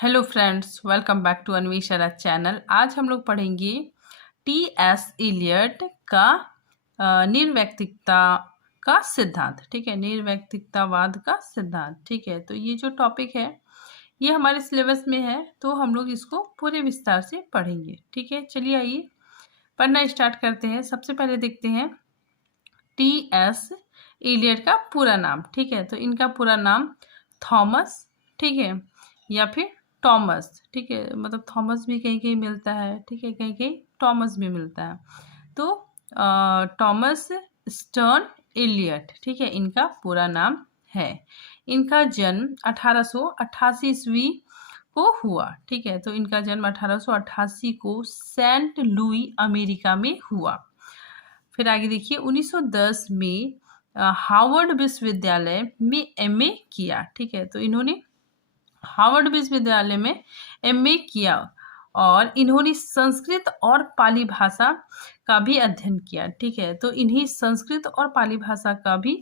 Hello friends, welcome back to Anveshara channel. आज हम लोग पढ़ेंगे टी.एस. इलियट का निर्वैयक्तिकता का सिद्धांत। ठीक है, निर्वैयक्तिकतावाद का सिद्धांत। ठीक है, तो ये जो टॉपिक है ये हमारे सिलेबस में है, तो हम लोग इसको पूरे विस्तार से पढ़ेंगे। ठीक है, चलिए आइए पढ़ना स्टार्ट करते हैं। सबसे पहले देखते हैं टी.एस. इलियट का पूरा नाम। ठीक है, तो इनका पूरा नाम थॉमस, ठीक है, या फिर टॉमस। ठीक है, मतलब थॉमस भी कहीं कहीं मिलता है, ठीक है, कहीं कहीं टॉमस भी मिलता है। तो टॉमस स्टर्न इलियट, ठीक है, इनका पूरा नाम है। इनका जन्म 1888 ईस्वी को हुआ। ठीक है, तो इनका जन्म 1888 को सेंट लुई अमेरिका में हुआ। फिर आगे देखिए 1910 में हार्वर्ड विश्वविद्यालय में एमए किया। ठीक है, तो इन्होंने हार्वर्ड विश्वविद्यालय में एमए किया और इन्होंने संस्कृत और पाली भाषा का भी अध्ययन किया। ठीक है, तो इन्हें संस्कृत और पाली भाषा का भी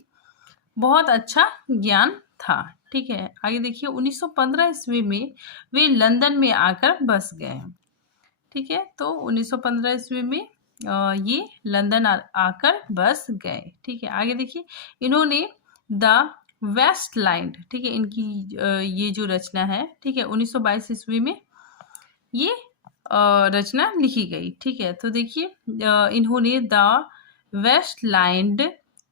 बहुत अच्छा ज्ञान था। ठीक है, आगे देखिए 1915 ईस्वी में वे लंदन में आकर बस गए। ठीक है, तो 1915 ईस्वी में ये लंदन आकर बस गए। ठीक है, आगे देखिए इन्होंने द वेस्टलैंड, ठीक है, इनकी ये जो रचना है, ठीक है, 1922 ईस्वी में ये रचना लिखी गई। ठीक है, तो देखिए इन्होंने द वेस्टलैंड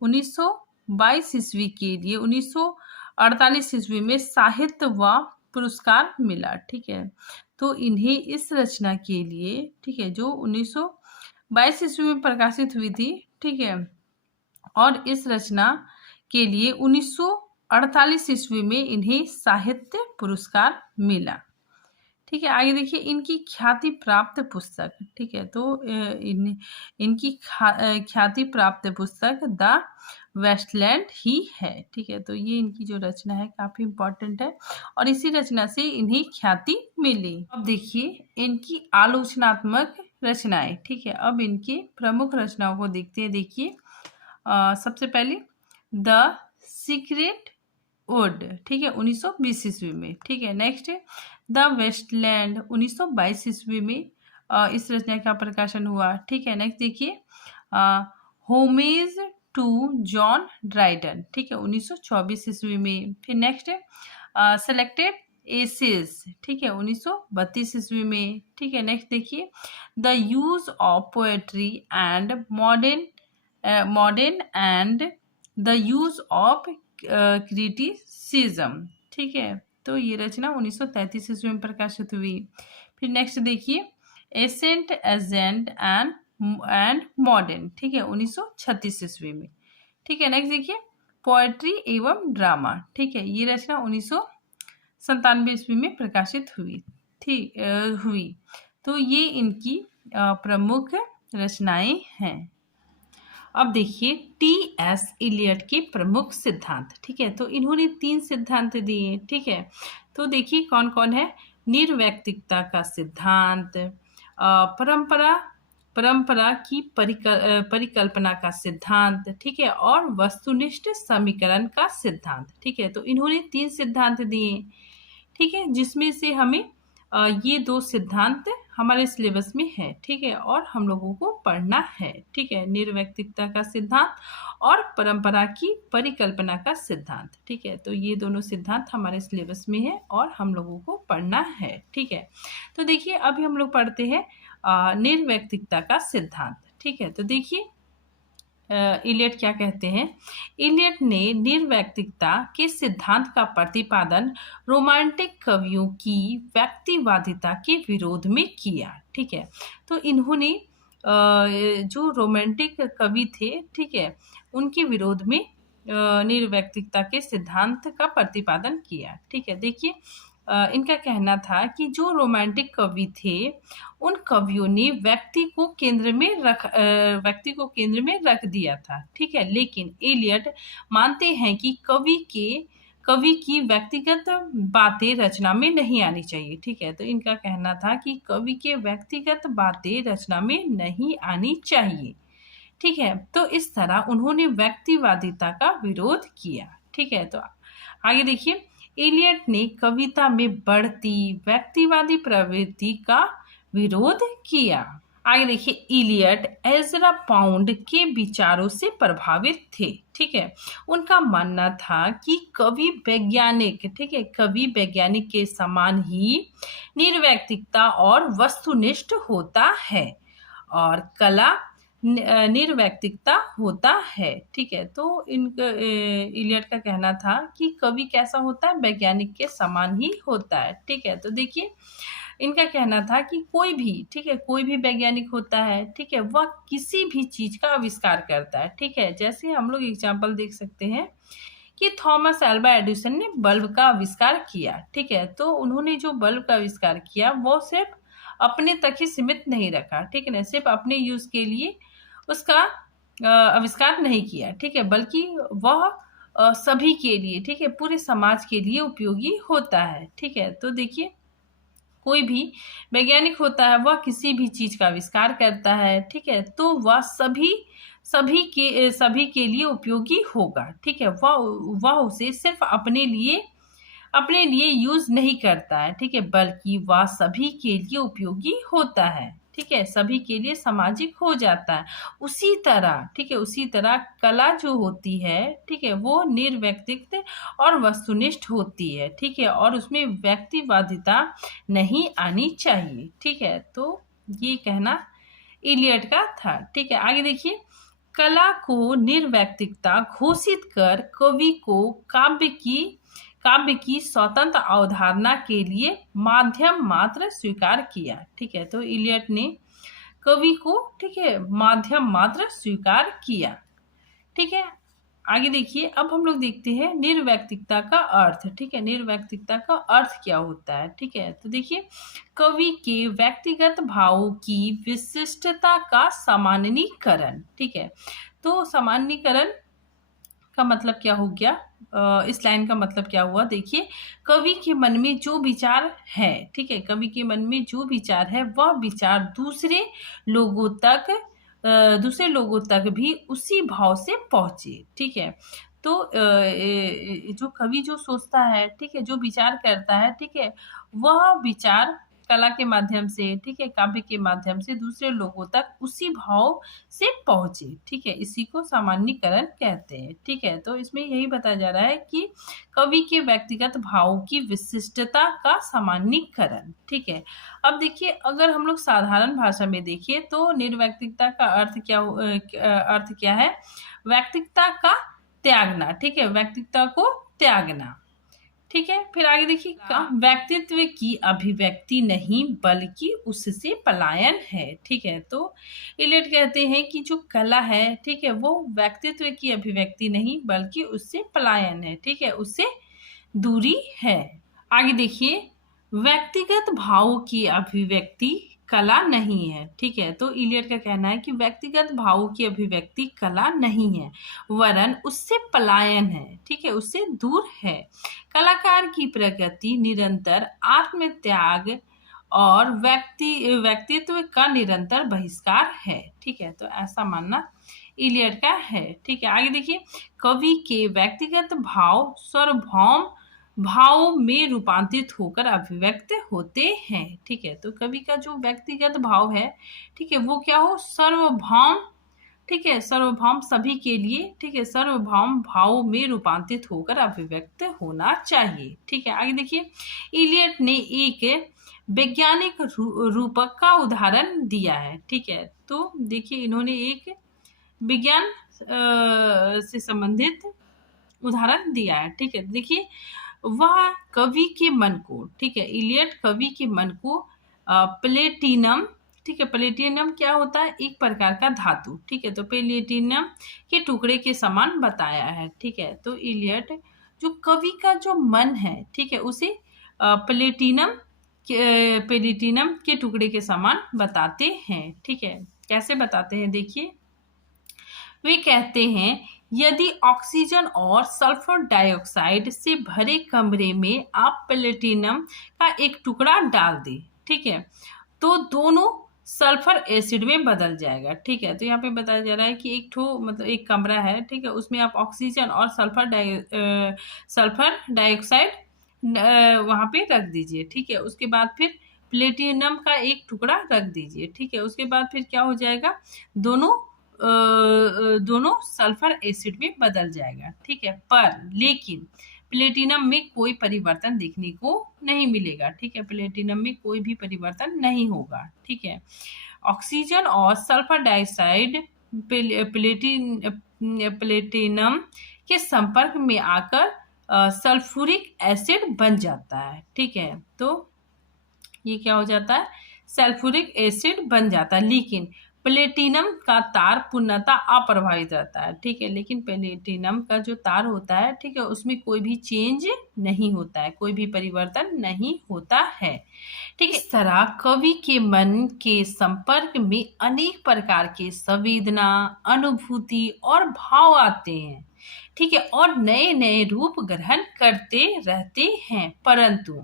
1922 ईस्वी के लिए 1948 ईस्वी में साहित्य व पुरस्कार मिला। ठीक है, तो इन्हें इस रचना के लिए, ठीक है, जो 1922 ईस्वी में प्रकाशित हुई थी, ठीक है, और इस रचना के लिए 1948 ईस्वी में इन्हें साहित्य पुरस्कार मिला। ठीक है, आगे देखिए इनकी ख्याति प्राप्त पुस्तक, ठीक है, तो इनकी ख्याति प्राप्त पुस्तक द वेस्टलैंड ही है। ठीक है, तो ये इनकी जो रचना है काफी इम्पोर्टेंट है और इसी रचना से इन्हें ख्याति मिली। अब देखिए इनकी आलोचनात्मक रचनाएं। ठीक है, अब इनकी प्रमुख रचनाओं को देखते हैं। देखिए सबसे पहले द सीक्रेट वुड, ठीक है, 1920 ईस्वी में। ठीक है, नेक्स्ट द वेस्टलैंड 1922 ईस्वी में इस रचना का प्रकाशन हुआ। ठीक है, नेक्स्ट देखिए होमेज टू जॉन ड्राइडन, ठीक है, 1924 ईस्वी में। फिर नेक्स्ट सेलेक्टेड एसेस, ठीक है, 1932 ईस्वी में। ठीक है, नेक्स्ट देखिए the use of poetry and modern and the use of criticism. ठीक है, तो ये रचना 1933 ईस्वी में प्रकाशित हुई। फिर नेक्स्ट देखिए एसेंट एजेंट एंड मॉडर्न, ठीक है, 1936 ईस्वी में। ठीक है, नेक्स्ट देखिए पोएट्री एवं ड्रामा, ठीक है, ये रचना 1997 ईस्वी में प्रकाशित हुई। हुई। तो ये इनकी प्रमुख रचनाएं हैं। अब देखिए टी.एस. इलियट के प्रमुख सिद्धांत। ठीक है, तो इन्होंने 3 सिद्धांत दिए। ठीक है, तो देखिए कौन कौन है। निर्वैयक्तिकता का सिद्धांत, परंपरा की परिकल्पना का सिद्धांत, ठीक है, और वस्तुनिष्ठ समीकरण का सिद्धांत। ठीक है, तो इन्होंने 3 सिद्धांत दिए। ठीक है, जिसमें से हमें ये 2 सिद्धांत हमारे सिलेबस में है। ठीक है, और हम लोगों को पढ़ना है। ठीक है, निर्वैयक्तिकता का सिद्धांत और परंपरा की परिकल्पना का सिद्धांत। ठीक है, तो ये दोनों सिद्धांत हमारे सिलेबस में है और हम लोगों को पढ़ना है। ठीक है, तो देखिए अभी हम लोग पढ़ते हैं निर्वैयक्तिकता का सिद्धांत। ठीक है, तो देखिए इलियट क्या कहते हैं। इलियट ने निर्वैयक्तिकता के सिद्धांत का प्रतिपादन रोमांटिक कवियों की व्यक्तिवादिता के विरोध में किया। ठीक है, तो इन्होंने जो रोमांटिक कवि थे, ठीक है, उनके विरोध में निर्वैयक्तिकता के सिद्धांत का प्रतिपादन किया। ठीक है, देखिए इनका कहना था कि जो रोमांटिक कवि थे उन कवियों ने व्यक्ति को केंद्र में रख दिया था। ठीक है, लेकिन एलियट मानते हैं कि कवि की व्यक्तिगत बातें रचना में नहीं आनी चाहिए। ठीक है, तो इनका कहना था कि कवि के व्यक्तिगत बातें रचना में नहीं आनी चाहिए। ठीक है, तो इस तरह उन्होंने व्यक्तिवादिता का विरोध किया। ठीक है, तो आगे देखिए इलियट ने कविता में बढ़ती व्यक्तिवादी प्रवृत्ति का विरोध किया। आगे देखिए, इलियट एजरा पाउंड के विचारों से प्रभावित थे। ठीक है, उनका मानना था कि कवि वैज्ञानिक, ठीक है, कवि वैज्ञानिक के समान ही निर्वैयक्तिकता और वस्तुनिष्ठ होता है और कला निर्वैयक्तिकता होता है। ठीक है, तो इलियट का कहना था कि कवि कैसा होता है, वैज्ञानिक के समान ही होता है। ठीक है, तो देखिए इनका कहना था कि कोई भी, ठीक है, कोई भी वैज्ञानिक होता है, ठीक है, वह किसी भी चीज का आविष्कार करता है। ठीक है, जैसे हम लोग एग्जाम्पल देख सकते हैं कि थॉमस अल्वा एडिसन ने बल्ब का आविष्कार किया। ठीक है, तो उन्होंने जो बल्ब का आविष्कार किया वो सिर्फ अपने तक ही सीमित नहीं रखा। ठीक है ना, सिर्फ अपने यूज के लिए उसका आविष्कार नहीं किया। ठीक है, बल्कि वह सभी के लिए, ठीक है, पूरे समाज के लिए उपयोगी होता है। ठीक है, तो देखिए कोई भी वैज्ञानिक होता है वह किसी भी चीज का आविष्कार करता है। ठीक है, तो वह सभी के लिए उपयोगी होगा। ठीक है, वह उसे सिर्फ अपने लिए यूज नहीं करता है। ठीक है, बल्कि वह सभी के लिए उपयोगी होता है। ठीक है, सभी के लिए सामाजिक हो जाता है। उसी तरह, ठीक है, उसी तरह कला जो होती है, ठीक है, वो निर्वैयक्तिक और वस्तुनिष्ठ होती है। ठीक है, और उसमें व्यक्तिवादिता नहीं आनी चाहिए। ठीक है, तो ये कहना इलियट का था। ठीक है, आगे देखिए, कला को निर्वैयक्तिकता घोषित कर कवि को काव्य की स्वतंत्र अवधारणा के लिए माध्यम मात्र स्वीकार किया। ठीक है, तो इलियट ने कवि को, ठीक है, माध्यम मात्र स्वीकार किया। ठीक है, आगे देखिए, अब हम लोग देखते हैं निर्वैयक्तिकता का अर्थ। ठीक है, निर्वैयक्तिकता का अर्थ क्या होता है। ठीक है, तो देखिए, कवि के व्यक्तिगत भावों की विशिष्टता का सामान्यीकरण। ठीक है, तो सामान्यीकरण का मतलब क्या हो गया, इस लाइन का मतलब क्या हुआ, देखिए, कवि के मन में जो विचार है, ठीक है, कवि के मन में जो विचार है वह विचार दूसरे लोगों तक भी उसी भाव से पहुंचे। ठीक है, तो जो कवि जो सोचता है, ठीक है, जो विचार करता है, ठीक है, वह विचार कला के माध्यम से, ठीक है, काव्य के माध्यम से दूसरे लोगों तक उसी भाव से पहुंचे। ठीक है, इसी को सामान्यीकरण कहते हैं। ठीक है, तो इसमें यही बताया जा रहा है कि कवि के व्यक्तिगत भावों की विशिष्टता का सामान्यीकरण। ठीक है, अब देखिए, अगर हम लोग साधारण भाषा में देखिए तो निर्वैयक्तिकता का अर्थ क्या है, व्यक्तिगता का त्यागना। ठीक है, व्यक्तिगता को त्यागना। ठीक है, फिर आगे देखिए, व्यक्तित्व की अभिव्यक्ति नहीं बल्कि उससे पलायन है। ठीक है, तो इलियट कहते हैं कि जो कला है, ठीक है, वो व्यक्तित्व की अभिव्यक्ति नहीं बल्कि उससे पलायन है। ठीक है, उससे दूरी है। आगे देखिए, व्यक्तिगत भावों की अभिव्यक्ति कला नहीं है। ठीक है, तो इलियट का कहना है कि व्यक्तिगत भावों की अभिव्यक्ति कला नहीं है, वरन उससे पलायन है। ठीक है, उससे दूर है। कलाकार की प्रगति निरंतर आत्मत्याग और व्यक्तित्व का निरंतर बहिष्कार है। ठीक है, तो ऐसा मानना इलियट का है। ठीक है, आगे देखिए, कवि के व्यक्तिगत भाव सार्वभौम भाव में रूपांतरित होकर अभिव्यक्त होते हैं। ठीक है, तो कवि का जो व्यक्तिगत भाव है, ठीक है, वो क्या हो, सार्वभौम, ठीक है, सार्वभौम सभी के लिए, ठीक है, सार्वभौम भाव में रूपांतरित होकर अभिव्यक्त होना चाहिए। ठीक है, आगे देखिए, इलियट ने एक वैज्ञानिक रूपक का उदाहरण दिया है। ठीक है, तो देखिए, इन्होंने एक विज्ञान से संबंधित उदाहरण दिया है। ठीक है, देखिए, वह कवि के मन को, ठीक है, इलियट कवि के मन को प्लेटिनम, ठीक है, प्लेटिनम क्या होता है, एक प्रकार का धातु, ठीक है, तो प्लेटिनम के टुकड़े के समान बताया है। ठीक है, तो इलियट जो कवि का जो मन है, ठीक है, उसे प्लेटिनम के टुकड़े के समान बताते हैं। ठीक है, कैसे बताते हैं, देखिए, वे कहते हैं, यदि ऑक्सीजन और सल्फर डाइऑक्साइड से भरे कमरे में आप प्लेटिनम का एक टुकड़ा डाल दें, ठीक है, तो दोनों सल्फर एसिड में बदल जाएगा। ठीक है, तो यहाँ पे बताया जा रहा है कि मतलब एक कमरा है, ठीक है, उसमें आप ऑक्सीजन और सल्फर डाइऑक्साइड वहाँ पे रख दीजिए, ठीक है। उसके बाद फिर प्लेटिनम का एक टुकड़ा रख दीजिए, ठीक है। उसके बाद फिर क्या हो जाएगा, दोनों सल्फर एसिड में बदल जाएगा, ठीक है। पर लेकिन प्लेटिनम में कोई परिवर्तन देखने को नहीं मिलेगा, ठीक है। प्लेटिनम में कोई भी परिवर्तन नहीं होगा, ठीक है। ऑक्सीजन और सल्फर डाइऑक्साइड प्लेटिनम के संपर्क में आकर सल्फ्यूरिक एसिड बन जाता है, ठीक है। तो ये क्या हो जाता है, सल्फ्यूरिक एसिड बन जाता है। लेकिन प्लेटिनम का तार पूर्णतः अप्रभावित रहता है, ठीक है। लेकिन प्लेटिनम का जो तार होता है, ठीक है, उसमें कोई भी चेंज नहीं होता है, कोई भी परिवर्तन नहीं होता है, ठीक है। इस तरह कवि के मन के संपर्क में अनेक प्रकार के संवेदना, अनुभूति और भाव आते हैं, ठीक है, और नए नए रूप ग्रहण करते रहते हैं। परंतु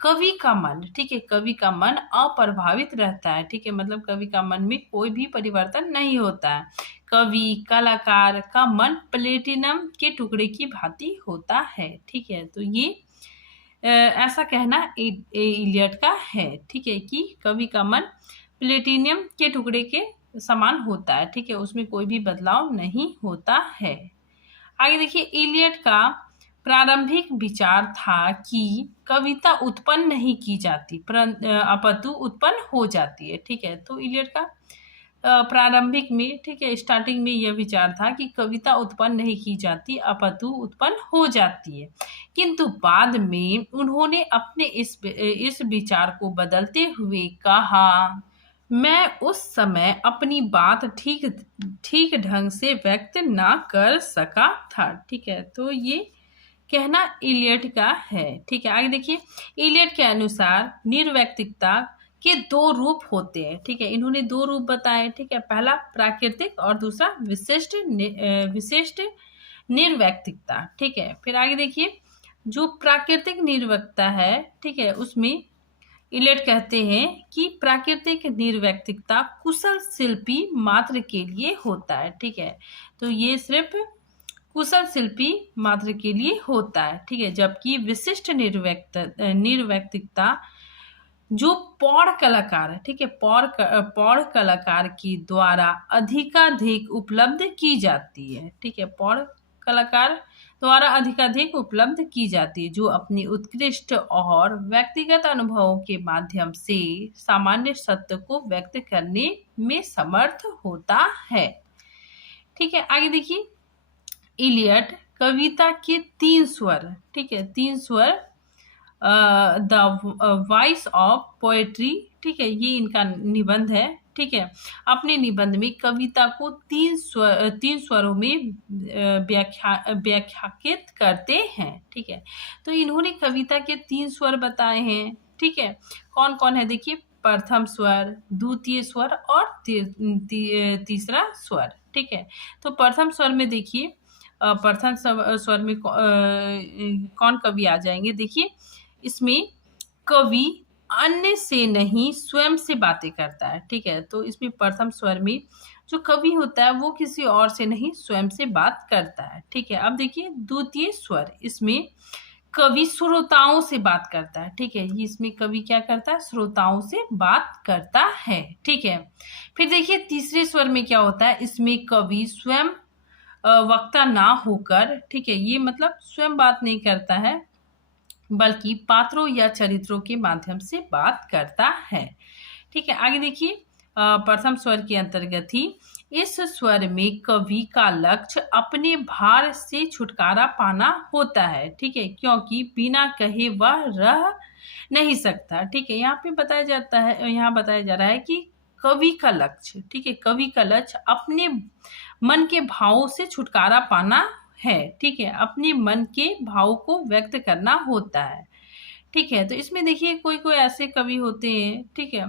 कवि का मन, ठीक है, कवि का मन अप्रभावित रहता है, ठीक है। मतलब कवि का मन में कोई भी परिवर्तन नहीं होता है। कवि कलाकार का मन प्लेटिनम के टुकड़े की भांति होता है, ठीक है। तो ये ऐसा कहना इलियट का है, ठीक है, कि कवि का मन प्लेटिनियम के टुकड़े के समान होता है, ठीक है, उसमें कोई भी बदलाव नहीं होता है। आगे देखिए, इलियट का प्रारंभिक विचार था कि कविता उत्पन्न नहीं की जाती, अपितु उत्पन्न हो जाती है, ठीक है। तो इलियट का प्रारंभिक में, ठीक है, स्टार्टिंग में यह विचार था कि कविता उत्पन्न नहीं की जाती, अपितु उत्पन्न हो जाती है। किंतु बाद में उन्होंने अपने इस विचार को बदलते हुए कहा, मैं उस समय अपनी बात ठीक ढंग से व्यक्त ना कर सका था, ठीक है। तो ये कहना इलियट का है, ठीक है। आगे देखिए, इलियट के अनुसार निर्वैयक्तिकता के दो रूप होते हैं, ठीक है। इन्होंने दो रूप बताए, ठीक है। पहला प्राकृतिक और दूसरा विशिष्ट निर्वैयक्तिकता, ठीक है। फिर आगे देखिए, जो प्राकृतिक निर्वैयक्तिकता है, ठीक है, उसमें इलियट कहते हैं कि प्राकृतिक निर्वैयक्तिकता कुशल शिल्पी मात्र के लिए होता है, ठीक है। तो ये सिर्फ कुशल शिल्पी मात्र के लिए होता है, ठीक है। जबकि विशिष्ट निर्वैयक्तिकता जो पौड़ कलाकार है, ठीक है, पौड़ कलाकार के द्वारा अधिकाधिक उपलब्ध की जाती है, ठीक है। पौड़ कलाकार द्वारा अधिकाधिक उपलब्ध की जाती है, जो अपनी उत्कृष्ट और व्यक्तिगत अनुभवों के माध्यम से सामान्य सत्य को व्यक्त करने में समर्थ होता है, ठीक है। आगे देखिए, इलियट कविता के तीन स्वर, ठीक है, तीन स्वर, द वॉइस ऑफ पोएट्री, ठीक है, ये इनका निबंध है, ठीक है। अपने निबंध में कविता को तीन स्वरों में व्याख्यायित करते हैं, ठीक है। तो इन्होंने कविता के तीन स्वर बताए हैं, ठीक है। कौन कौन है देखिए, प्रथम स्वर, द्वितीय स्वर और तीसरा स्वर, ठीक है। तो प्रथम स्वर में देखिए, प्रथम स्वर में कौन कवि आ जाएंगे, देखिए इसमें कवि अन्य से नहीं स्वयं से बातें करता है, ठीक है। तो इसमें प्रथम स्वर में जो कवि होता है वो किसी और से नहीं स्वयं से बात करता है, ठीक है। अब देखिए द्वितीय स्वर, इसमें कवि श्रोताओं से बात करता है, ठीक है। इसमें कवि क्या करता है, श्रोताओं से बात करता है, ठीक है। फिर देखिए तीसरे स्वर में क्या होता है, इसमें कवि स्वयं वक्ता ना होकर, ठीक है, ये मतलब स्वयं बात नहीं करता है, बल्कि पात्रों या चरित्रों के माध्यम से बात करता है, ठीक है। आगे देखिए, प्रथम स्वर के अंतर्गत ही इस स्वर में कवि का लक्ष्य अपने भार से छुटकारा पाना होता है, ठीक है, क्योंकि बिना कहे वह रह नहीं सकता, ठीक है। यहाँ पे बताया जाता है, यहाँ बताया जा रहा है कि कवि का लक्ष्य, ठीक है, कवि का लक्ष्य अपने मन के भावों से छुटकारा पाना है, ठीक है, अपने मन के भाव को व्यक्त करना होता है, ठीक है। तो इसमें देखिए कोई कोई ऐसे कवि होते हैं, ठीक है,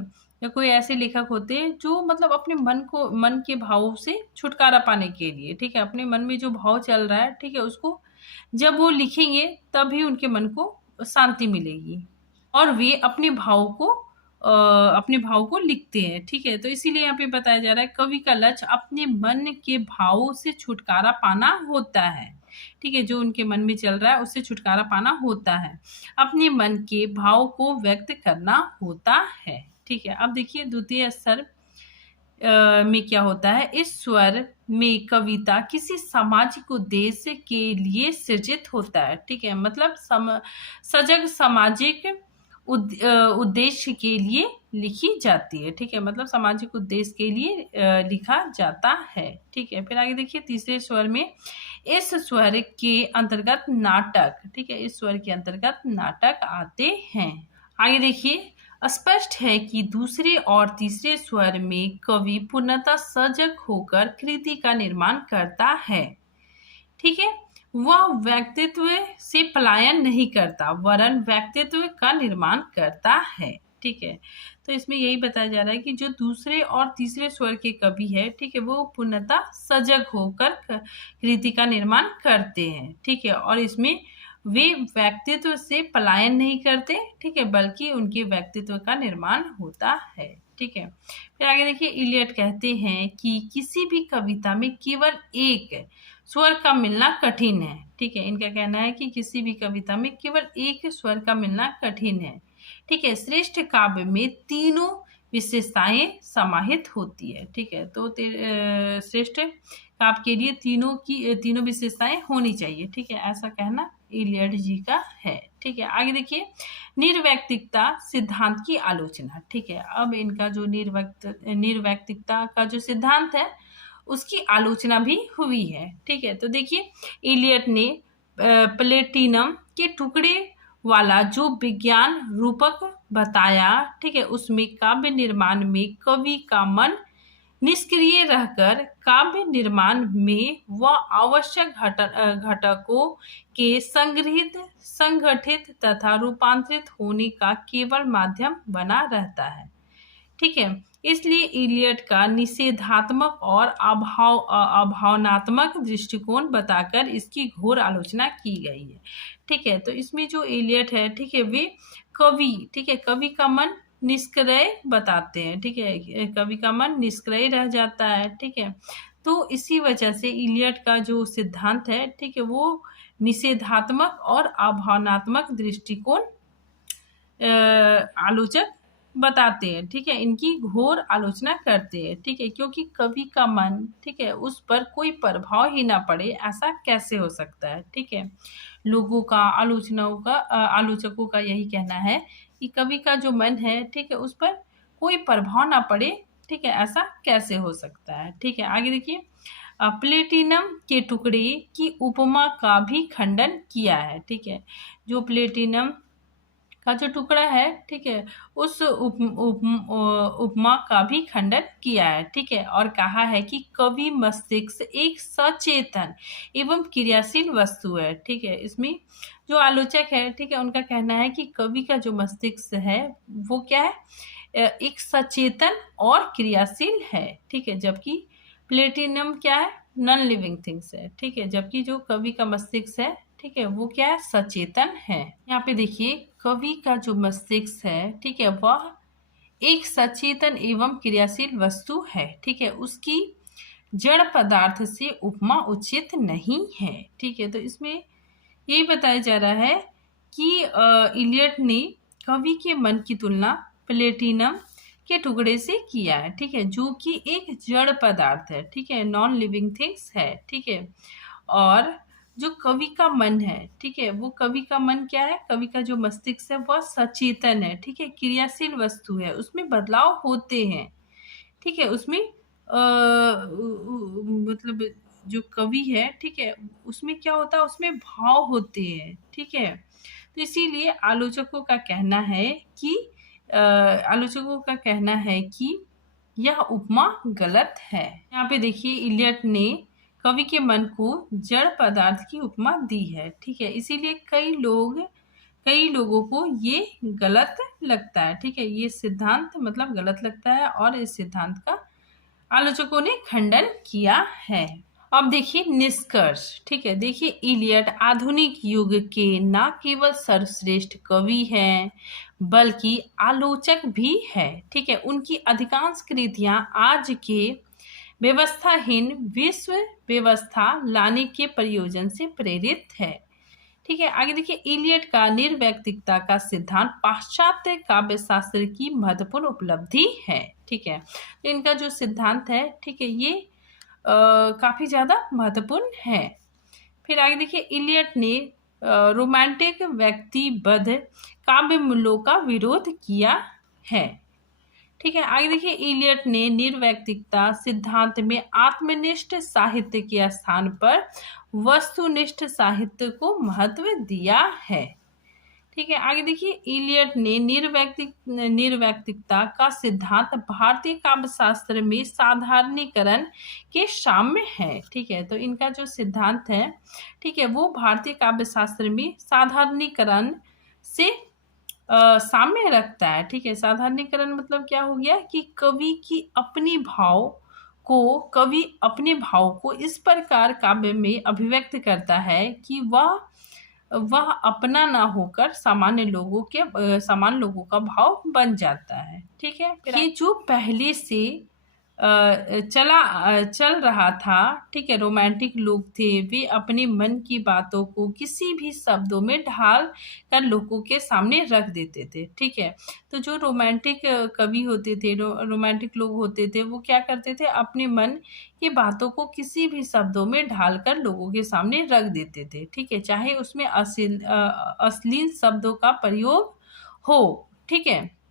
या कोई ऐसे लेखक होते हैं जो मतलब अपने मन के भावों से छुटकारा पाने के लिए, ठीक है, अपने मन में जो भाव चल रहा है, ठीक है, उसको जब वो लिखेंगे तभी उनके मन को शांति मिलेगी और वे अपने भाव को लिखते हैं, ठीक है। तो इसीलिए यहाँ पे बताया जा रहा है कवि का लक्ष्य अपने मन के भावों से छुटकारा पाना होता है, ठीक है, जो उनके मन में चल रहा है उससे छुटकारा पाना होता है, अपने मन के भाव को व्यक्त करना होता है। ठीक है, अब देखिए द्वितीय स्तर में क्या होता है। इस स्वर में कविता किसी सामाजिक उद्देश्य के लिए सृजित होता है। ठीक है, मतलब सजग सामाजिक उद्देश्य के लिए लिखी जाती है। ठीक है, मतलब सामाजिक उद्देश्य के लिए लिखा जाता है। ठीक है, फिर आगे देखिए तीसरे स्वर में, इस स्वर के अंतर्गत नाटक, ठीक है, इस स्वर के अंतर्गत नाटक आते हैं। आगे देखिए, स्पष्ट है कि दूसरे और तीसरे स्वर में कवि पूर्णतः सजग होकर कृति का निर्माण करता है। ठीक है, वह व्यक्तित्व से पलायन नहीं करता वरन व्यक्तित्व का निर्माण करता है। ठीक है, तो इसमें यही बताया जा रहा है कि जो दूसरे और तीसरे स्वर के कवि है, ठीक है, वो पूर्णतः सजग होकर कृति का निर्माण करते हैं। ठीक है, और इसमें वे व्यक्तित्व से पलायन नहीं करते, ठीक है, बल्कि उनके व्यक्तित्व का निर्माण होता है। ठीक है, फिर आगे देखिए, इलियट कहते हैं कि किसी भी कविता में केवल एक स्वर का मिलना कठिन है। ठीक है, इनका कहना है कि किसी भी कविता में केवल एक स्वर का मिलना कठिन है। ठीक है, श्रेष्ठ काव्य में तीनों विशेषताएं समाहित होती है। ठीक है, तो श्रेष्ठ काव्य के लिए तीनों विशेषताएं होनी चाहिए। ठीक है, ऐसा कहना इलियट जी का है। ठीक है, आगे देखिए, निर्वैयक्तिकता सिद्धांत की आलोचना। ठीक है, अब इनका जो निर्वैयक्तिकता का जो सिद्धांत है उसकी आलोचना भी हुई है। ठीक है, तो देखिए इलियट ने प्लेटिनम के टुकड़े वाला जो विज्ञान रूपक बताया, ठीक है, उसमें काव्य निर्माण में कवि का मन निष्क्रिय रहकर काव्य निर्माण में वह आवश्यक घटकों के संगठित तथा रूपांतरित होने का केवल माध्यम बना रहता है। ठीक है, इसलिए इलियट का निषेधात्मक और अभावनात्मक दृष्टिकोण बताकर इसकी घोर आलोचना की गई है। ठीक है, तो इसमें जो इलियट है, ठीक है, वे कवि, ठीक है, कवि का मन निष्क्रिय बताते हैं। ठीक है, कवि का मन निष्क्रिय रह जाता है। ठीक है, तो इसी वजह से इलियट का जो सिद्धांत है, ठीक है, वो निषेधात्मक और अभावनात्मक दृष्टिकोण आलोचक बताते हैं। ठीक है, इनकी घोर आलोचना करते हैं। ठीक है, क्योंकि कवि का मन, ठीक है, उस पर कोई प्रभाव ही ना पड़े, ऐसा कैसे हो सकता है। ठीक है, लोगों का आलोचकों का यही कहना है कि कवि का जो मन है, ठीक है, उस पर कोई प्रभाव ना पड़े। ठीक है, ऐसा कैसे हो सकता है। ठीक है, आगे देखिए, प्लेटिनम के टुकड़े की उपमा का भी खंडन किया है। ठीक है, जो प्लेटिनम का जो टुकड़ा है, ठीक है, उस उपमा का भी खंडन किया है। ठीक है, और कहा है कि कवि मस्तिष्क एक सचेतन एवं क्रियाशील वस्तु है। ठीक है, इसमें जो आलोचक है, ठीक है, उनका कहना है कि कवि का जो मस्तिष्क है वो क्या है, एक सचेतन और क्रियाशील है। ठीक है, जबकि प्लेटिनम क्या है, नॉन लिविंग थिंग्स है। ठीक है, जबकि जो कवि का मस्तिष्क है, ठीक है, वो क्या है, सचेतन है। यहाँ पे देखिए, कवि का जो मस्तिष्क है, ठीक है, वह एक सचेतन एवं क्रियाशील वस्तु है। ठीक है, उसकी जड़ पदार्थ से उपमा उचित नहीं है। ठीक है, तो इसमें यही बताया जा रहा है कि इलियट ने कवि के मन की तुलना प्लेटिनम के टुकड़े से किया है। ठीक है, जो कि एक जड़ पदार्थ है। ठीक है, नॉन लिविंग थिंग्स है। ठीक है, और जो कवि का मन है, ठीक है, वो कवि का मन क्या है, कवि का जो मस्तिष्क है वह सचेतन है। ठीक है, क्रियाशील वस्तु है, उसमें बदलाव होते हैं। ठीक है, उसमें मतलब जो कवि है, ठीक है, उसमें क्या होता है, उसमें भाव होते हैं। ठीक है, तो इसीलिए आलोचकों का कहना है कि यह उपमा गलत है। यहाँ पे देखिए, इलियट ने कवि के मन को जड़ पदार्थ की उपमा दी है। ठीक है, इसीलिए कई लोगों को ये गलत लगता है। ठीक है, ये सिद्धांत मतलब गलत लगता है और इस सिद्धांत का आलोचकों ने खंडन किया है। अब देखिए निष्कर्ष। ठीक है, देखिए इलियट आधुनिक युग के न केवल सर्वश्रेष्ठ कवि हैं बल्कि आलोचक भी है। ठीक है, उनकी अधिकांश कृतियां आज के व्यवस्थाहीन विश्व व्यवस्था लाने के प्रयोजन से प्रेरित है। ठीक है, आगे देखिए, इलियट का निर्वैयक्तिकता का सिद्धांत पाश्चात्य काव्य शास्त्र की महत्वपूर्ण उपलब्धि है। ठीक है, तो इनका जो सिद्धांत है, ठीक है, ये काफी ज्यादा महत्वपूर्ण है। फिर आगे देखिए, इलियट ने रोमांटिक व्यक्तिबद्ध काव्य मूल्यों का विरोध किया है। ठीक है, आगे देखिए, इलियट ने निर्वैयक्तिकता सिद्धांत में आत्मनिष्ठ साहित्य के स्थान पर वस्तुनिष्ठ साहित्य को महत्व दिया है। ठीक है, आगे देखिए, इलियट ने निर्वैयक्तिकता का सिद्धांत भारतीय काव्य शास्त्र में साधारणीकरण के साम्य है। ठीक है, तो इनका जो सिद्धांत है, ठीक है, वो भारतीय काव्य शास्त्र में साधारणीकरण से साम्य रखता है। ठीक है, साधारणीकरण मतलब क्या हो गया कि कवि अपने भाव को इस प्रकार काव्य में अभिव्यक्त करता है कि वह अपना ना होकर सामान्य लोगों का भाव बन जाता है। ठीक है, ये जो पहले से चल रहा था, ठीक है, रोमांटिक लोग थे, वे अपने मन की बातों को किसी भी शब्दों में ढाल कर लोगों के सामने रख देते थे। ठीक है, तो जो रोमांटिक कवि होते थे, रोमांटिक लोग होते थे, वो क्या करते थे, अपने मन की बातों को किसी भी शब्दों में ढाल कर लोगों के सामने रख देते थे। ठीक है, चाहे उसमें अश्लील शब्दों का प्रयोग हो। ठीक है,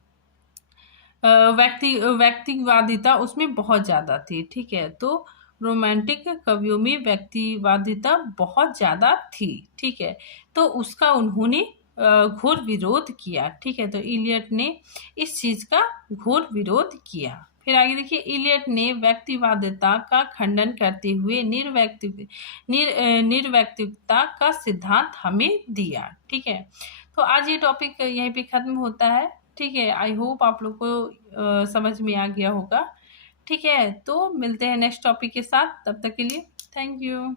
व्यक्तिवादिता उसमें बहुत ज़्यादा थी। ठीक है, तो रोमांटिक कवियों में व्यक्तिवादिता बहुत ज़्यादा थी। ठीक है, तो उसका उन्होंने घोर विरोध किया। ठीक है, तो इलियट ने इस चीज़ का घोर विरोध किया। फिर आगे देखिए, इलियट ने व्यक्तिवादिता का खंडन करते हुए निर्वैयक्तिकता का सिद्धांत हमें दिया। ठीक है, तो आज ये टॉपिक यहीं पे खत्म होता है। ठीक है, आई होप आप लोग को समझ में आ गया होगा। ठीक है, तो मिलते हैं नेक्स्ट टॉपिक के साथ, तब तक के लिए थैंक यू।